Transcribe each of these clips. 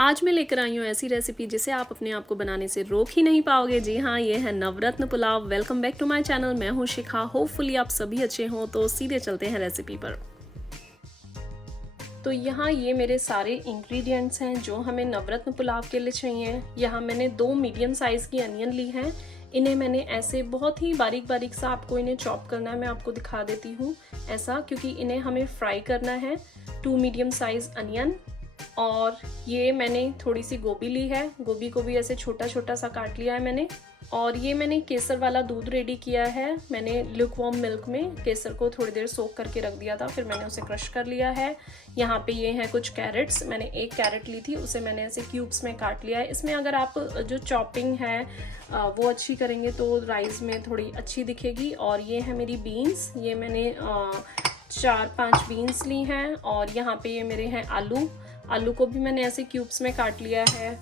आज मैं लेकर आई हूँ ऐसी रेसिपी जिसे आप अपने आप को बनाने से रोक ही नहीं पाओगे। जी हाँ, ये है navratan pulao. Welcome back to my channel. मैं हूँ शिखा। होपफुली आप सभी अच्छे हों। तो सीधे चलते हैं रेसिपी पर। तो यहाँ ये मेरे सारे इंग्रेडिएंट्स हैं जो हमें नवरत्न पुलाव के लिए चाहिए। यहाँ मैंने 2 मीडियम साइज़ की अनियन ली हैं। इन्हें मैंने ऐसे बहुत ही बारीक बारीक सा आपको इन्हें चॉप करना है। मैं आपको दिखा देती हूँ ऐसा, क्योंकि इन्हें हमें फ्राई करना है। 2 मीडियम साइज़ अनियन, और ये मैंने थोड़ी सी गोभी ली है। गोभी को भी ऐसे छोटा छोटा सा काट लिया है मैंने। और ये मैंने केसर वाला दूध रेडी किया है। मैंने ल्यूकवार्म मिल्क में केसर को थोड़ी देर सोक करके रख दिया था, फिर मैंने उसे क्रश कर लिया है। यहाँ पे ये हैं कुछ कैरेट्स। मैंने 1 कैरेट ली थी, उसे मैंने ऐसे क्यूब्स में काट लिया है। इसमें अगर आप जो चॉपिंग है वो अच्छी करेंगे तो राइस में थोड़ी अच्छी दिखेगी। और ये है मेरी बीन्स। ये मैंने 4-5 बीन्स ली हैं। और यहाँ पे ये मेरे हैं आलू को भी मैंने ऐसे क्यूब्स में काट लिया है।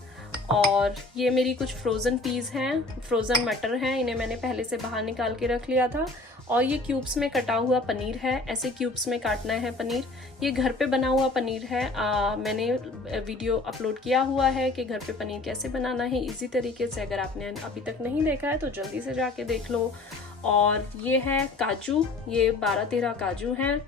और ये मेरी कुछ फ्रोज़न पीस हैं, फ्रोज़न मटर हैं। इन्हें मैंने पहले से बाहर निकाल के रख लिया था। और ये क्यूब्स में कटा हुआ पनीर है। ऐसे क्यूब्स में काटना है पनीर। ये घर पे बना हुआ पनीर है। मैंने वीडियो अपलोड किया हुआ है कि घर पे पनीर कैसे बनाना है इजी तरीके से। अगर आपने अभी तक नहीं देखा है तो जल्दी से जाके देख लो। और ये है काजू। ये 12-13 काजू हैं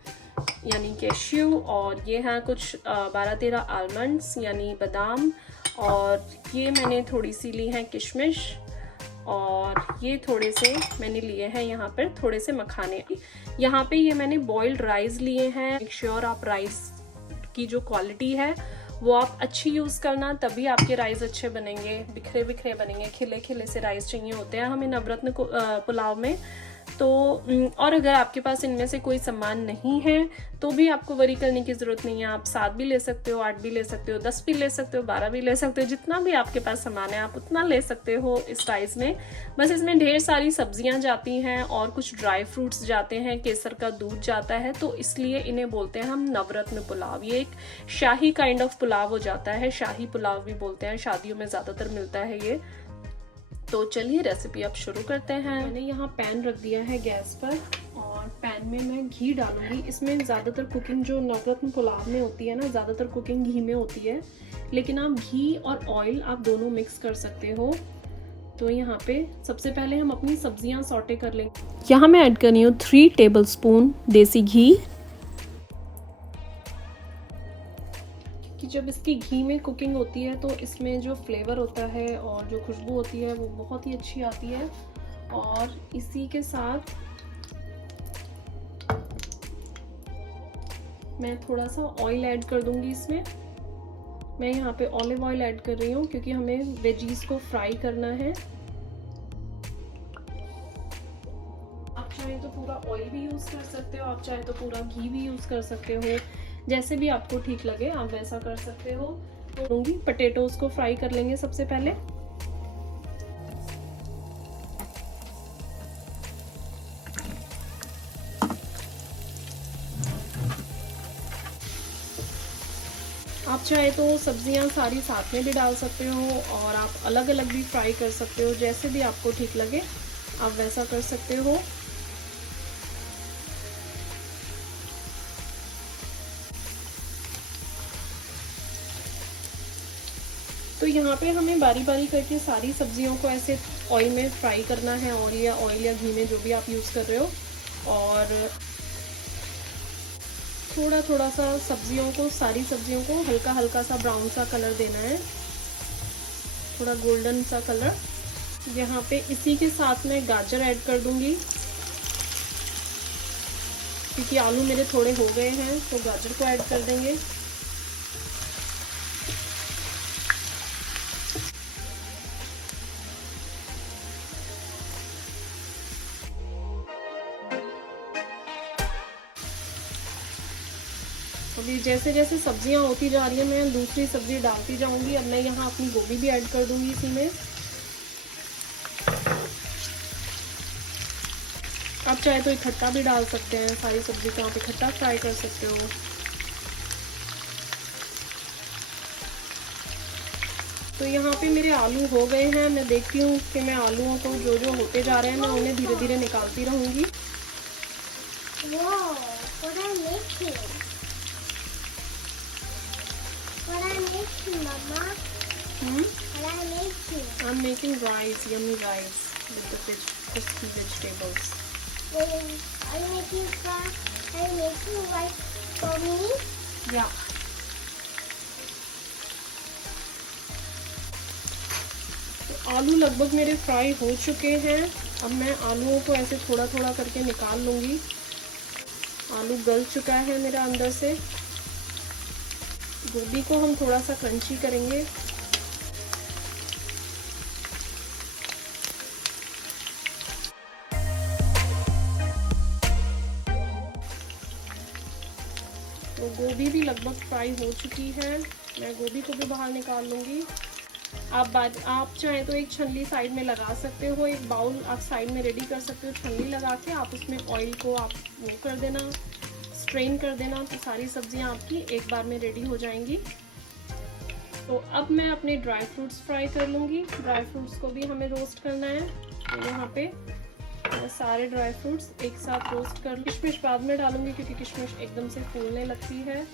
यानी कैश्यू। और ये हैं कुछ 12-13 आलमंड्स यानी बादाम। और ये मैंने थोड़ी सी ली हैं किशमिश। और ये थोड़े से मैंने लिए हैं यहाँ पर थोड़े से मखाने। यहाँ पे ये मैंने बॉइल्ड राइस लिए हैं। मेक श्योर आप राइस की जो क्वालिटी है वो आप अच्छी यूज़ करना, तभी आपके राइस अच्छे बनेंगे। बिखरे बिखरे बनेंगे, खिले खिले से राइस चाहिए होते हैं हमें नवरत्न पुलाव में। तो और अगर आपके पास इनमें से कोई सामान नहीं है तो भी आपको वरी करने की ज़रूरत नहीं है। आप 7 भी ले सकते हो, 8 भी ले सकते हो, 10 भी ले सकते हो, 12 भी ले सकते हो। जितना भी आपके पास सामान है आप उतना ले सकते हो इस राइस में। बस इसमें ढेर सारी सब्जियां जाती हैं और कुछ ड्राई फ्रूट्स जाते हैं, केसर का दूध जाता है। तो इसलिए इन्हें बोलते हैं हम नवरत्न पुलाव। ये एक शाही काइंड ऑफ पुलाव हो जाता है। शाही पुलाव भी बोलते हैं, शादियों में ज़्यादातर मिलता है ये। तो चलिए रेसिपी अब शुरू करते हैं। मैंने यहाँ पैन रख दिया है गैस पर, और पैन में मैं घी डालूंगी। इसमें ज़्यादातर कुकिंग जो नवरत्न पुलाव में होती है ना, ज़्यादातर कुकिंग घी में होती है, लेकिन आप घी और ऑयल आप दोनों मिक्स कर सकते हो। तो यहाँ पे सबसे पहले हम अपनी सब्जियाँ सॉटे कर लेंगे। यहाँ मैं ऐड कर रही हूँ 3 टेबलस्पून देसी घी। कि जब इसकी घी में कुकिंग होती है तो इसमें जो फ्लेवर होता है और जो खुशबू होती है वो बहुत ही अच्छी आती है। और इसी के साथ मैं थोड़ा सा ऑयल ऐड कर दूंगी इसमें। मैं यहाँ पे ऑलिव ऑयल ऐड कर रही हूँ क्योंकि हमें वेजीज को फ्राई करना है। आप चाहे तो पूरा ऑयल भी यूज़ कर सकते हो, आप चाहे तो पूरा घी भी यूज़ कर सकते हो, जैसे भी आपको ठीक लगे आप वैसा कर सकते हो। तो पटेटोज को फ्राई कर लेंगे सबसे पहले। आप चाहे तो सब्जियां सारी साथ में भी डाल सकते हो और आप अलग अलग भी फ्राई कर सकते हो, जैसे भी आपको ठीक लगे आप वैसा कर सकते हो। तो यहाँ पे हमें बारी बारी करके सारी सब्जियों को ऐसे ऑयल में फ्राई करना है, और या ऑयल या घी में जो भी आप यूज़ कर रहे हो। और थोड़ा थोड़ा सा सारी सब्जियों को हल्का हल्का सा ब्राउन सा कलर देना है, थोड़ा गोल्डन सा कलर। यहाँ पे इसी के साथ मैं गाजर ऐड कर दूंगी, क्योंकि आलू मेरे थोड़े हो गए हैं तो गाजर को ऐड कर देंगे। अभी जैसे जैसे सब्जियां होती जा रही है मैं दूसरी सब्जी डालती जाऊंगी। अब मैं यहाँ अपनी गोभी भी ऐड कर दूंगी इसी में। आप चाहे तो इकट्ठा भी डाल सकते हैं, सारी सब्जी को आप इकट्ठा फ्राई कर सकते हो। तो यहाँ पे मेरे आलू हो गए हैं। मैं देखती हूँ कि मैं आलूओं को जो जो होते जा रहे हैं मैं उन्हें धीरे धीरे निकालती रहूंगी। Mama, Hmm? what I making? I'm making rice, yummy rice with the crispy vegetables. Are you making rice for me? Yeah. तो आलू लगभग मेरे फ्राई हो चुके हैं। अब मैं आलूओं को ऐसे थोड़ा थोड़ा करके निकाल लूँगी। आलू गल चुका है मेरा अंदर से। गोभी को हम थोड़ा सा क्रंची करेंगे। तो गोभी भी लगभग फ्राई हो चुकी है। मैं गोभी को भी बाहर निकाल लूँगी। आप चाहें तो एक छन्नी साइड में लगा सकते हो, एक बाउल आप साइड में रेडी कर सकते हो। छन्नी लगा के आप उसमें ऑयल को आप वो कर देना, स्ट्रेन कर देना, तो सारी सब्जियां आपकी एक बार में रेडी हो जाएंगी। तो अब मैं अपने ड्राई फ्रूट्स फ्राई कर लूँगी। ड्राई फ्रूट्स को भी हमें रोस्ट करना है। तो यहाँ पे मैं सारे ड्राई फ्रूट्स एक साथ रोस्ट कर लूँ। किशमिश बाद में डालूंगी क्योंकि किशमिश एकदम से फूलने लगती है।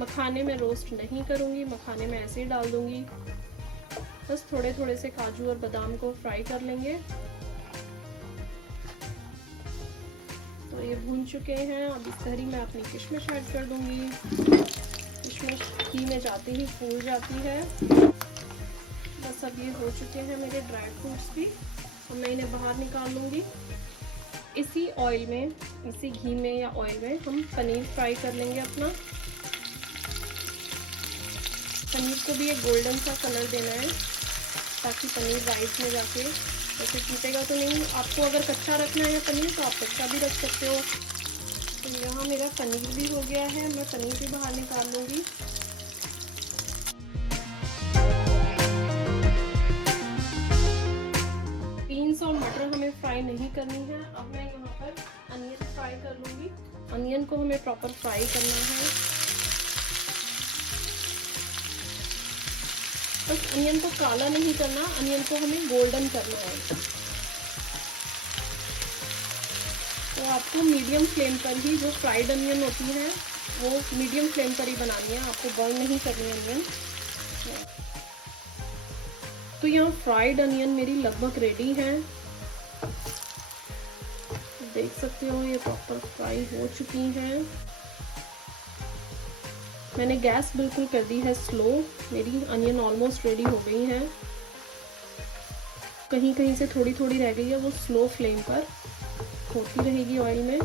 मखाने में रोस्ट नहीं करूँगी, मखाने में ऐसे ही डाल दूँगी। बस थोड़े थोड़े से काजू और बादाम को फ्राई कर लेंगे। तो ये भून चुके हैं। अब इस तहरी मैं अपनी किशमिश ऐड कर दूंगी। किशमिश घी में जाते ही फूल जाती है। बस अब ये हो चुके हैं मेरे ड्राई फ्रूट्स भी। अब मैं इन्हें बाहर निकाल लूँगी। इसी ऑयल में, इसी घी में या ऑयल में हम पनीर फ्राई कर लेंगे अपना। पनीर को भी एक गोल्डन सा कलर देना है ताकि पनीर राइस में जाके ऐसे टूटेगा तो नहीं। आपको अगर कच्चा रखना है पनीर तो आप कच्चा भी रख सकते हो। तो यहाँ मेरा पनीर भी हो गया है। मैं पनीर भी बाहर निकाल लूँगी। बीन्स और मटर हमें फ्राई नहीं करनी है। अब मैं यहाँ पर अनियन फ्राई कर लूँगी। अनियन को हमें प्रॉपर फ्राई करना है। बस अनियन को काला नहीं करना, अनियन को हमें गोल्डन करना है। तो आपको मीडियम फ्लेम पर ही, जो फ्राइड अनियन होती है वो मीडियम फ्लेम पर ही बनानी है, आपको बर्न नहीं करनी अनियन। तो यहाँ फ्राइड अनियन मेरी लगभग रेडी है। देख सकते हो ये प्रॉपर फ्राई हो चुकी हैं। मैंने गैस बिल्कुल कर दी है स्लो। मेरी अनियन ऑलमोस्ट रेडी हो गई है। कहीं कहीं से थोड़ी थोड़ी रह गई है, वो स्लो फ्लेम पर होती रहेगी ऑयल में।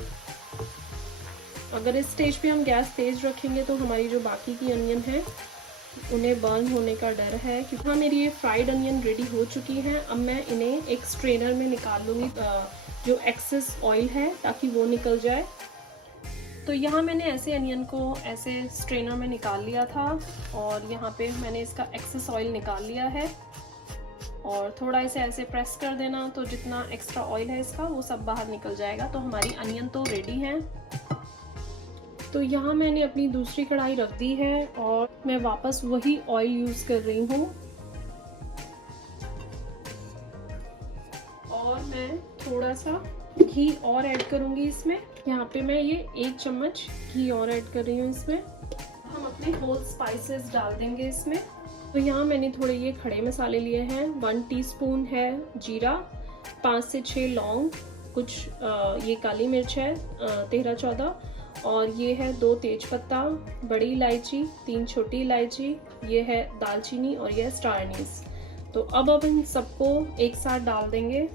अगर इस स्टेज पे हम गैस तेज रखेंगे तो हमारी जो बाकी की अनियन है उन्हें बर्न होने का डर है। क्योंकि हाँ, मेरी ये फ्राइड अनियन रेडी हो चुकी है। अब मैं इन्हें एक स्ट्रेनर में निकाल लूँगी, जो एक्सेस ऑयल है, ताकि वो निकल जाए। तो यहाँ मैंने ऐसे अनियन को ऐसे स्ट्रेनर में निकाल लिया था और यहाँ पे मैंने इसका एक्सेस ऑयल निकाल लिया है। और थोड़ा इसे ऐसे प्रेस कर देना तो जितना एक्स्ट्रा ऑयल है इसका वो सब बाहर निकल जाएगा। तो हमारी अनियन तो रेडी है। तो यहाँ मैंने अपनी दूसरी कढ़ाई रख दी है और मैं वापस वही ऑयल यूज़ कर रही हूँ। और मैं थोड़ा सा घी और ऐड करूँगी इसमें। यहाँ पे मैं ये 1 चम्मच घी और ऐड कर रही हूँ इसमें। हम अपने होल स्पाइसेस डाल देंगे इसमें। तो यहाँ मैंने थोड़े ये खड़े मसाले लिए हैं। 1 टीस्पून है जीरा, 5 से 6 लौंग, कुछ ये काली मिर्च है 13-14, और ये है 2 तेजपत्ता, बड़ी इलायची, 3 छोटी इलायची, ये है दालचीनी और ये है स्टार एनीस। तो अब इन सबको एक साथ डाल देंगे।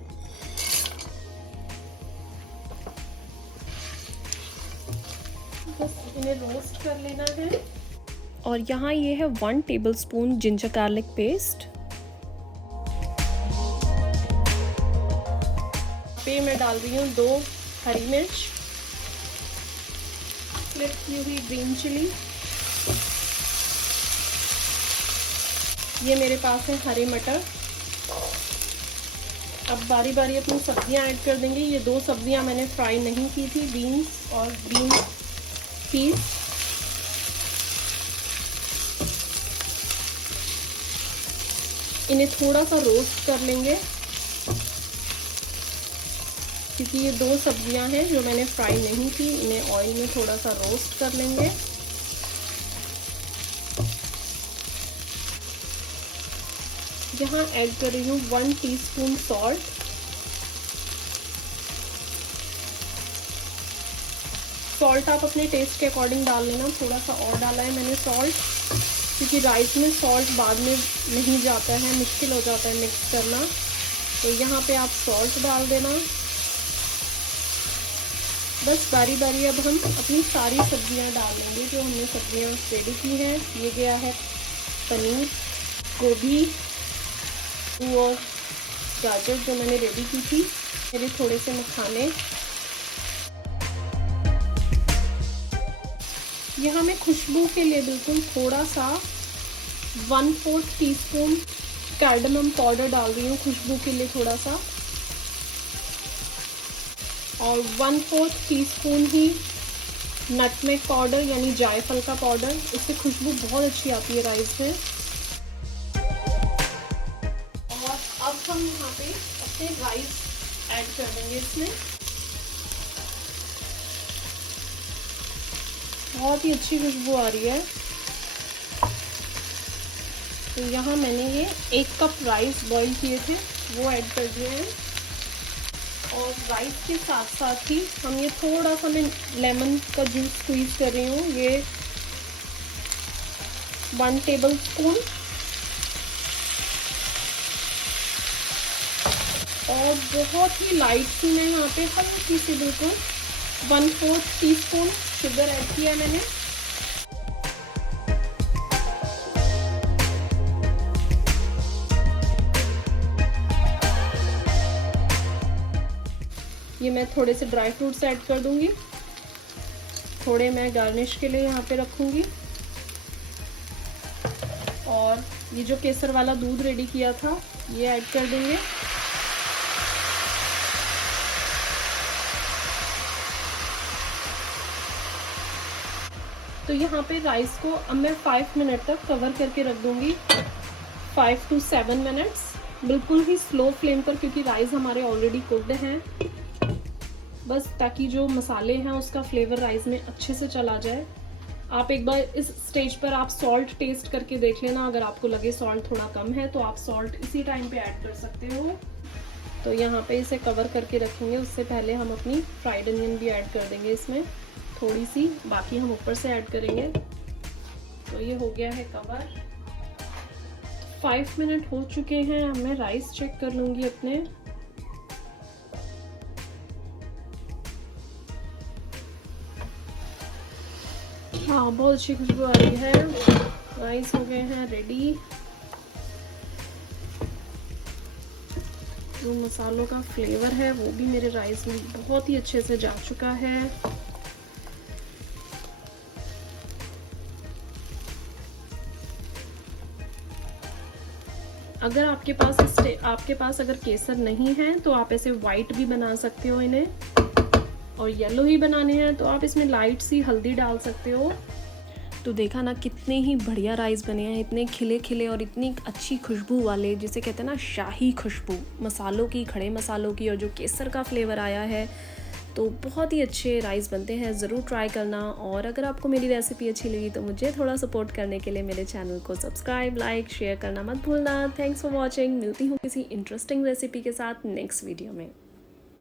बस इन्हें रोस्ट कर लेना है। और यहाँ ये है 1 टेबलस्पून जिंजर गार्लिक पेस्ट। पे मैं डाल रही हूँ 2 हरी मिर्च, स्प्लिट की हुई ग्रीन चिली, ये मेरे पास है हरे मटर। अब बारी बारी अपनी सब्जियां ऐड कर देंगे। ये 2 सब्जियां मैंने फ्राई नहीं की थी, बीन्स और ग्रीन पीस। इन्हें थोड़ा सा रोस्ट कर लेंगे क्योंकि ये 2 सब्जियां हैं जो मैंने फ्राई नहीं की। इन्हें ऑयल में थोड़ा सा रोस्ट कर लेंगे। यहाँ ऐड कर रही हूँ 1 टीस्पून सॉल्ट। सॉल्ट आप अपने टेस्ट के अकॉर्डिंग डाल लेना, थोड़ा सा और डाला है मैंने सॉल्ट, क्योंकि राइस में सॉल्ट बाद में नहीं जाता है, मुश्किल हो जाता है मिक्स करना। तो यहाँ पे आप सॉल्ट डाल देना। बस बारी बारी अब हम अपनी सारी सब्जियां डाल लेंगे जो हमने सब्जियां रेडी की हैं। ये गया है पनीर, गोभी और गाजर जो मैंने रेडी की थी, मेरे थोड़े से मखाने। यहाँ मैं खुशबू के लिए बिल्कुल थोड़ा सा 1/4 टीस्पून कार्डमम पाउडर डाल रही हूँ, खुशबू के लिए थोड़ा सा, और 1/4 टीस्पून ही नटमेग पाउडर यानी जायफल का पाउडर। इससे खुशबू बहुत अच्छी आती है राइस में। और अब हम यहाँ पे अपने राइस ऐड कर देंगे इसमें। बहुत ही अच्छी खुशबू आ रही है। तो यहाँ मैंने ये 1 कप राइस बॉईल किए थे वो ऐड कर दिए हैं, और राइस के साथ साथ ही हम ये थोड़ा सा मैं लेमन का जूस स्क्वीज कर रही हूँ, ये 1 टेबल स्पून, और बहुत ही लाइट सी मैं यहाँ पे हल्की सी बिल्कुल 1/4 टीस्पून शुगर ऐड किया मैंने। ये मैं थोड़े से ड्राई फ्रूट्स ऐड कर दूंगी, थोड़े मैं गार्निश के लिए यहाँ पे रखूंगी। और ये जो केसर वाला दूध रेडी किया था ये ऐड कर देंगे। तो यहाँ पे राइस को अब मैं 5 मिनट तक कवर करके रख दूंगी, 5 to 7 मिनट्स, बिल्कुल ही स्लो फ्लेम पर, क्योंकि राइस हमारे ऑलरेडी कुक्ड हैं। बस ताकि जो मसाले हैं उसका फ्लेवर राइस में अच्छे से चला जाए। आप एक बार इस स्टेज पर आप सॉल्ट टेस्ट करके देख लेना, अगर आपको लगे सॉल्ट थोड़ा कम है तो आप सॉल्ट इसी टाइम पे ऐड कर सकते हो। तो यहाँ पे इसे कवर करके रखेंगे। उससे पहले हम अपनी फ्राइड अनियन भी ऐड कर देंगे इसमें थोड़ी सी, बाकी हम ऊपर से ऐड करेंगे। तो ये हो गया है कवर। 5 मिनट हो चुके हैं। अब मैं राइस चेक कर लूंगी अपने। हाँ, बहुत अच्छी खुशबू आ रही है। राइस हो गए हैं रेडी। जो मसालों का फ्लेवर है वो भी मेरे राइस में बहुत ही अच्छे से जा चुका है। अगर आपके पास अगर केसर नहीं है तो आप ऐसे वाइट भी बना सकते हो इन्हें, और येलो ही बनाने हैं तो आप इसमें लाइट सी हल्दी डाल सकते हो। तो देखा ना कितने ही बढ़िया राइस बने हैं, इतने खिले खिले और इतनी अच्छी खुशबू वाले, जिसे कहते हैं ना शाही खुशबू, मसालों की, खड़े मसालों की, और जो केसर का फ्लेवर आया है। तो बहुत ही अच्छे राइस बनते हैं, ज़रूर ट्राई करना। और अगर आपको मेरी रेसिपी अच्छी लगी तो मुझे थोड़ा सपोर्ट करने के लिए मेरे चैनल को सब्सक्राइब, लाइक, शेयर करना मत भूलना। Thanks for watching. मिलती हूँ किसी इंटरेस्टिंग रेसिपी के साथ नेक्स्ट वीडियो में।